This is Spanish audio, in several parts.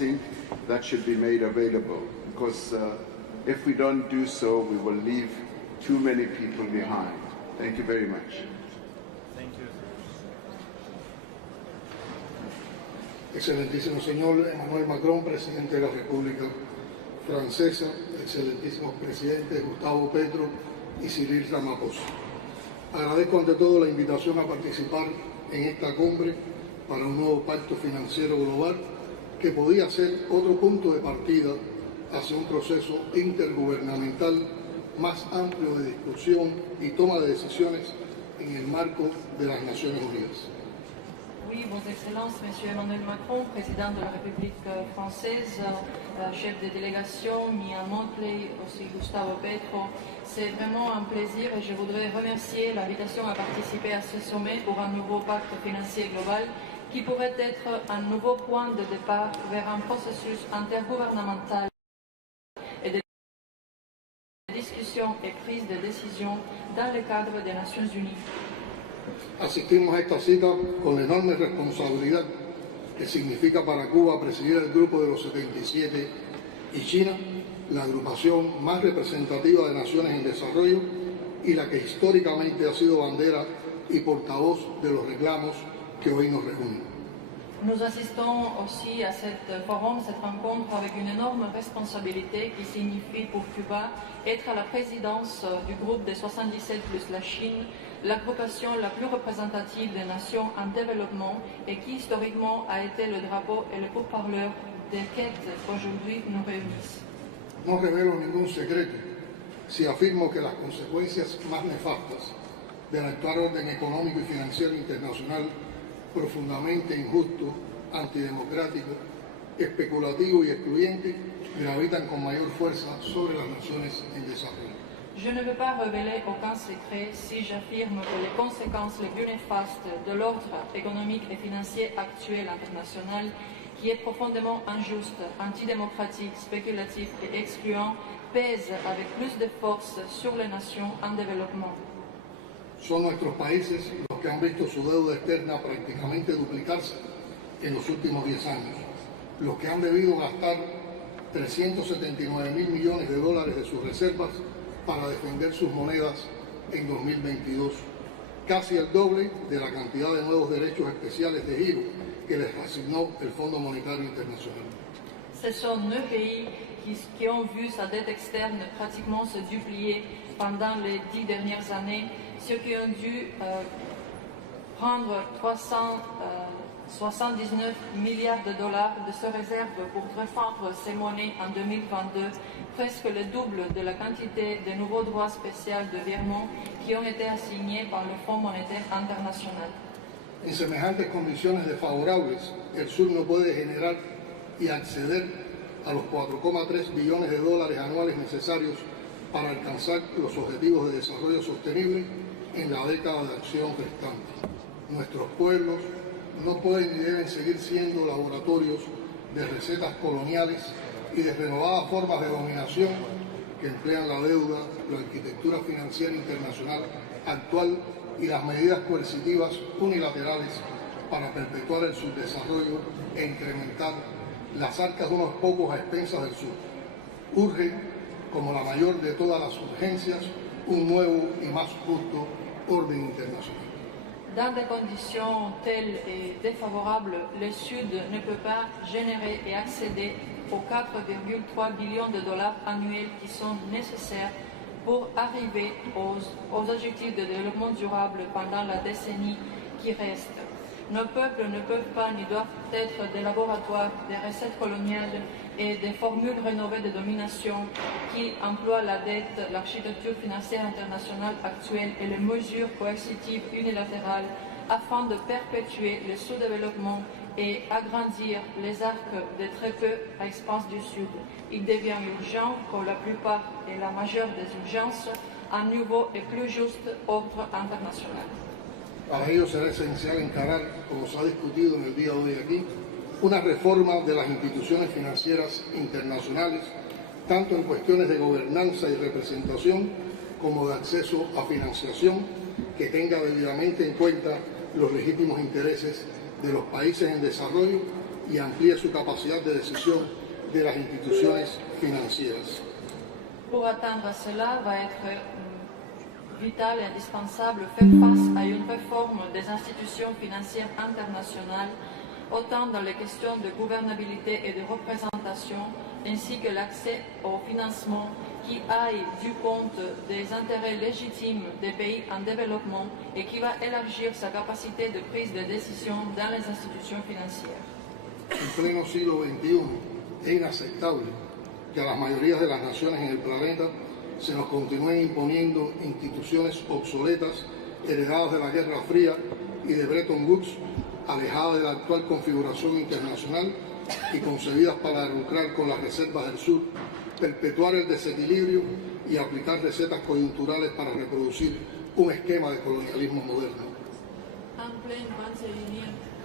think that should be made available, because if we don't do so, we will leave too many people behind. Thank you very much. Thank you. Excelentísimo señor Emmanuel Macron, presidente de la República Francesa, excelentísimos presidentes Gustavo Petro y Cyril Ramaphosa. Agradezco ante todo la invitación a participar en esta cumbre para un nuevo pacto financiero global que podía ser otro punto de partida hacia un proceso intergubernamental más amplio de discusión y toma de decisiones en el marco de las Naciones Unidas. Oui, Vos Excellences, Monsieur Emmanuel Macron, président de la République française, chef de délégation, Mia Montley, aussi Gustavo Petro. C'est vraiment un plaisir et je voudrais remercier l'invitation à participer à ce sommet pour un nouveau pacte financier global qui pourrait être un nouveau point de départ vers un processus intergouvernemental et de discussion et prise de décision dans le cadre des Nations Unies. Asistimos a esta cita con la enorme responsabilidad que significa para Cuba presidir el Grupo de los 77 y China, la agrupación más representativa de naciones en desarrollo y la que históricamente ha sido bandera y portavoz de los reclamos que hoy nos reúnen. Nous assistons aussi à cet forum, cette rencontre avec une énorme responsabilité qui signifie pour Cuba être à la présidence du groupe des 77 plus la Chine, l'agrupation la plus représentative des nations en développement et qui historiquement a été le drapeau et le pourparleur des quêtes qu'aujourd'hui nous réunissent. No revelo ningún secreto si afirmo que las consecuencias más nefastas del actual orden económico y financiero internacional profundamente injusto, antidemocrático, especulativo y excluyente gravitan con mayor fuerza sobre las naciones en desarrollo. Je ne veux pas révéler aucun secret si j'affirme que les conséquences les plus néfastes de l'ordre économique et financier actuel international, qui est profondément injuste, antidémocratique, spéculatif et excluant, pèsent avec plus de force sur les nations en développement. Son nuestros países los que han visto su deuda externa prácticamente duplicarse en los últimos 10 años, los que han debido gastar 379.000 millones de dólares de sus reservas para defender sus monedas en 2022, casi el doble de la cantidad de nuevos derechos especiales de giro que les asignó el Fonds monétaire international. Ce sont 9 pays qui ont vu sa dette externe pratiquement se duplier pendant les 10 dernières années, ceux qui ont dû prendre 379 milliards de dollars de ces réserves pour refondre ces monnaies en 2022, presque le double de la quantité de nouveaux droits spéciaux de virement qui ont été assignés par le Fonds monétaire international. En semejantes condiciones desfavorables, el sur no puede generar y acceder a los 4,3 billones de dólares anuales necesarios para alcanzar los objetivos de desarrollo sostenible en la década de acción restante. Nuestros pueblos no pueden ni deben seguir siendo laboratorios de recetas coloniales y de renovadas formas de dominación que emplean la deuda, la arquitectura financiera internacional actual y las medidas coercitivas unilaterales para perpetuar el subdesarrollo e incrementar las arcas de unos pocos a expensas del sur. Urge, como la mayor de todas las urgencias, un nuevo y más justo orden internacional. Dans des conditions telles et défavorables, le Sud ne peut pas générer et accéder aux 4,3 billions de dollars annuels qui sont nécessaires pour arriver aux objectifs de développement durable pendant la décennie qui reste. Nos peuples ne peuvent pas ni doivent être des laboratoires des recettes coloniales et des formules rénovées de domination qui emploient la dette, l'architecture financière internationale actuelle et les mesures coercitives unilatérales afin de perpétuer le sous-développement et agrandir les arcs de très peu à expanse du Sud. Il devient urgent, pour la plupart et la majeure des urgences, un nouveau et plus juste ordre international. Para ello será esencial encarar, como se ha discutido en el día de hoy aquí, una reforma de las instituciones financieras internacionales, tanto en cuestiones de gobernanza y representación como de acceso a financiación, que tenga debidamente en cuenta los legítimos intereses de los países en desarrollo y amplíe su capacidad de decisión de las instituciones financieras. Pour atteindre cela, va être vital et indispensable faire face à une réforme des institutions financières internationales, autant dans les questions de gouvernabilité et de représentation, ainsi que l'accès au financement qui aille du compte des intérêts légitimes des pays en développement et qui va élargir sa capacité de prise de décision dans les institutions financières. En pleno siglo XXI es inaceptable que a las mayorías de las naciones en el planeta se nos continúen imponiendo instituciones obsoletas heredadas de la Guerra Fría y de Bretton Woods, alejadas de la actual configuración internacional y concebidas para lucrar con las reservas del sur, perpetuar el desequilibrio y aplicar recetas coyunturales para reproducir un esquema de colonialismo moderno.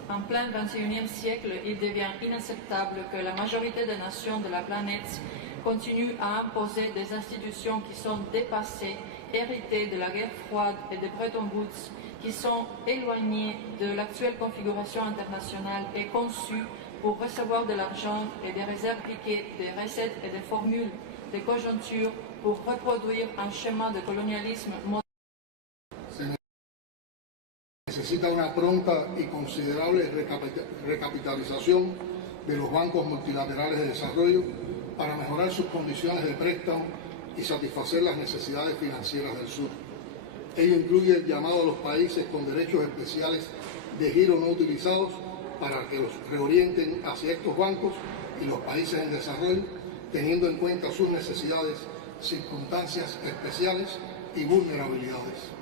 En plein 21e siècle, il devient inacceptable que la majorité des nations de la planète continuent à imposer des institutions qui sont dépassées, héritées de la guerre froide et de Bretton Woods, qui sont éloignées de l'actuelle configuration internationale et conçues pour recevoir de l'argent et des réserves liquides, des recettes et des formules de conjoncture pour reproduire un schéma de colonialisme moderne. Necesita una pronta y considerable recapitalización de los bancos multilaterales de desarrollo para mejorar sus condiciones de préstamo y satisfacer las necesidades financieras del sur. Ello incluye el llamado a los países con derechos especiales de giro no utilizados para que los reorienten hacia estos bancos y los países en desarrollo, teniendo en cuenta sus necesidades, circunstancias especiales y vulnerabilidades.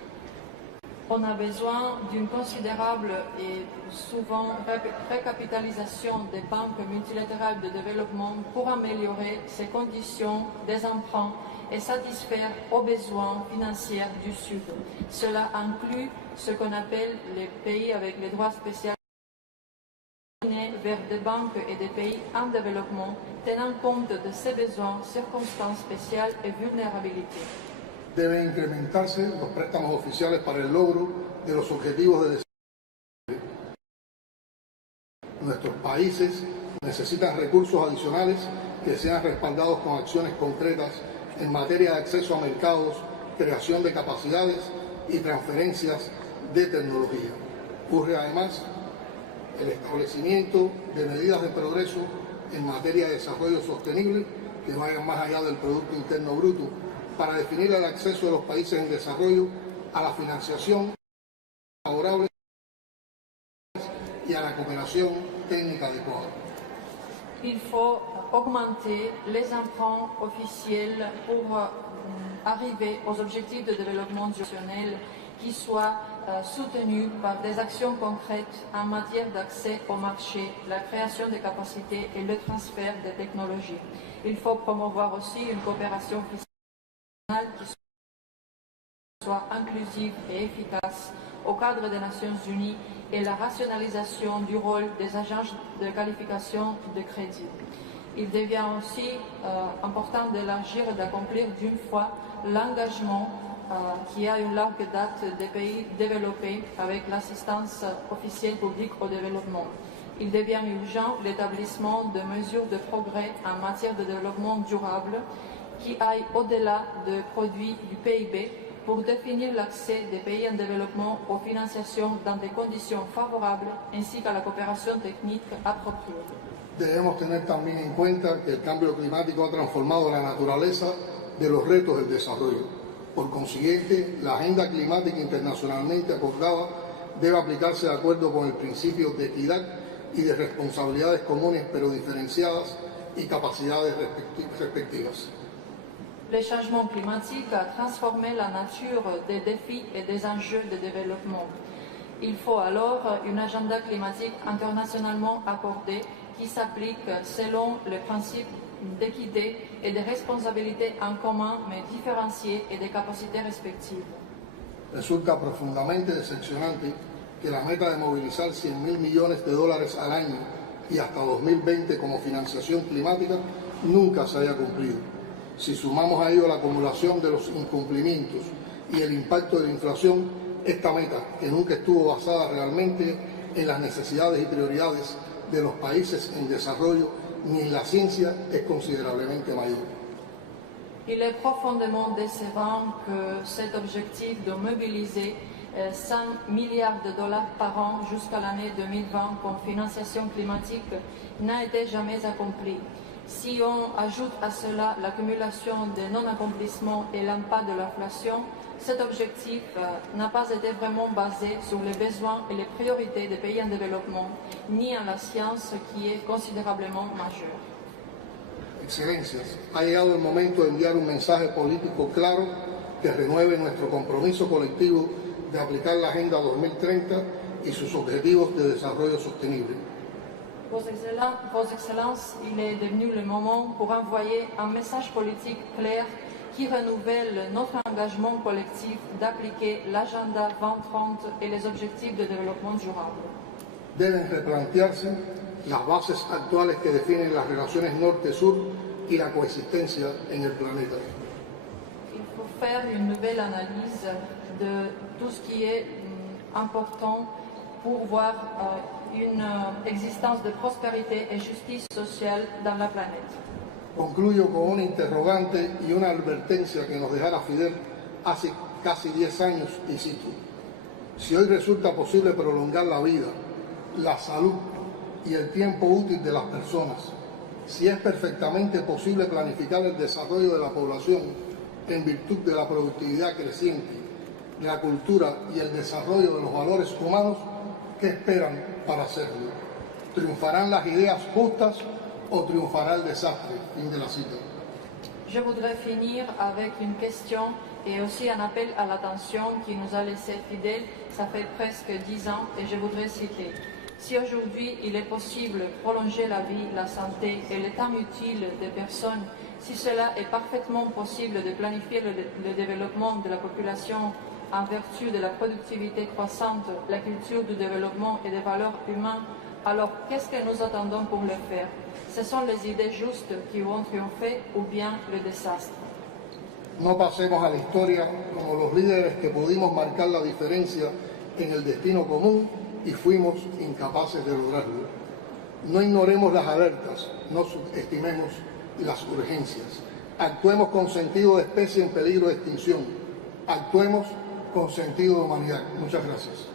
On a besoin d'une considérable et souvent recapitalisation des banques multilatérales de développement pour améliorer ces conditions des emprunts et satisfaire aux besoins financiers du Sud. Cela inclut ce qu'on appelle les pays avec les droits spéciaux vers des banques et des pays en développement, tenant compte de ces besoins, circonstances spéciales et vulnérabilités. Deben incrementarse los préstamos oficiales para el logro de los objetivos de desarrollo. Nuestros países necesitan recursos adicionales que sean respaldados con acciones concretas en materia de acceso a mercados, creación de capacidades y transferencias de tecnología. Urge además el establecimiento de medidas de progreso en materia de desarrollo sostenible que vayan más allá del Producto Interno Bruto, para definir el acceso de los países en desarrollo a la financiación favorable y a la coopération técnica adecuada. Il faut augmenter les emprunts officiels pour arriver aux objectifs de développement durable qui soient soutenus par des actions concrètes en matière d'accès au marché, la création de capacités et le transfert de technologies. Il faut promouvoir aussi une coopération fiscale qui soit inclusive et efficace au cadre des Nations Unies et la rationalisation du rôle des agences de qualification de crédit. Il devient aussi important d'élargir et d'accomplir d'une fois l'engagement qui a une large date des pays développés avec l'assistance officielle publique au développement. Il devient urgent l'établissement de mesures de progrès en matière de développement durable qui aillent au-delà du produit du PIB pour définir l'accès des pays en développement aux financiations dans des conditions favorables ainsi qu'à la coopération technique appropriée. Debemos tener también en cuenta que el cambio climático ha transformado la naturaleza de los retos del desarrollo. Por consiguiente, la agenda climática internacionalmente acordada debe aplicarse de acuerdo con el principio de equidad y de responsabilidades comunes pero diferenciadas y capacidades respectivas. Le changement climatique a transformé la nature des défis et des enjeux de développement. Il faut alors un agenda climatique internationalement accordé qui s'applique selon les principes d'équité et de responsabilité en commun mais différenciées et des capacités respectives. Resulta profundamente decepcionante que la meta de movilizar $100.000 millones al año y hasta 2020 como financiación climática nunca se haya cumplido. Si sumamos a ello la acumulación de los incumplimientos y el impacto de la inflación, esta meta, que nunca estuvo basada realmente en las necesidades y prioridades de los países en desarrollo ni la ciencia es considerablemente mayor. Il est profondément décevant que cet objectif de mobiliser 100 milliards de dollars par an jusqu'à l'année 2020 comme financiation climatique n'a été jamais accompli. Si on ajoute à cela l'accumulation des non-accomplissements et l'impact de l'inflation, cet objectif n'a pas été vraiment basé sur les besoins et les priorités des pays en développement, ni en la science qui est considérablement majeure. Excelencias, ha llegado el momento de enviar un mensaje político claro que renueve nuestro compromiso colectivo de aplicar la Agenda 2030 y sus objetivos de desarrollo sostenible. Vos Excellences, il est devenu le moment pour envoyer un message politique clair qui renouvelle notre engagement collectif d'appliquer l'Agenda 2030 et les objectifs de développement durable. Deben replantearse las bases actuales que definen las relaciones norte-sur y la coexistencia en el planeta. Il faut faire une nouvelle analyse de tout ce qui est important pour voir une existence de prospérité et justice sociale dans la planète. Concluyo con una interrogante y una advertencia que nos dejara Fidel hace casi 10 años, y cito: si hoy resulta posible prolongar la vida, la salud y el tiempo útil de las personas, si es perfectamente posible planificar el desarrollo de la población en virtud de la productividad creciente, la cultura y el desarrollo de los valores humanos, ¿qué esperan para hacerlo? ¿Triunfarán las ideas justas o triunfará el desastre? Fin de la cita. Je voudrais finir avec une question et aussi un appel à l'attention qui nous a laissé Fidel, ça fait presque 10 ans, et je voudrais citer: si aujourd'hui il est possible de prolonger la vie, la santé et le temps utile des personnes, si cela est parfaitement possible de planifier le développement de la population en vertu de la productivité croissante, la culture du développement et des valeurs humaines, alors qu'est-ce que nous attendons pour le faire? Ce sont les idées justes qui vont triompher ou bien le désastre? No pasemos a la historia como los líderes que pudimos marcar la diferencia en el destino común y fuimos incapaces de lograrlo. No ignoremos las alertas, no subestimemos las urgencias. Actuemos con sentido de especie en peligro de extinción. Actuemos con sentido de humanidad. Muchas gracias.